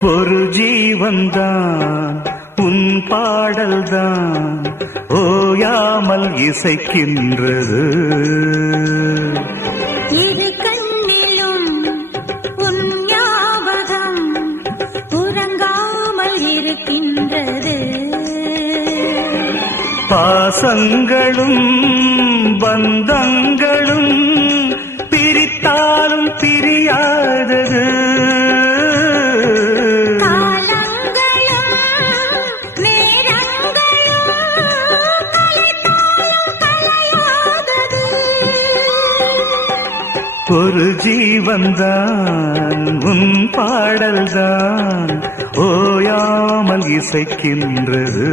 ஒரு ஜீவன்தான் உன் பாடல்தான் ஓயாமல் இசைக்கின்றது. இரு கண்ணிலும் உன் ஞாபகம் உறங்காமல் இருக்கின்றது. பாசங்களும் பந்தங்களும் பிரித்தாலும் பிரியாதது. ஒரு ஜீவன்தான் உன் பாடல்தான் ஓயாமல் இசைக்கின்றது.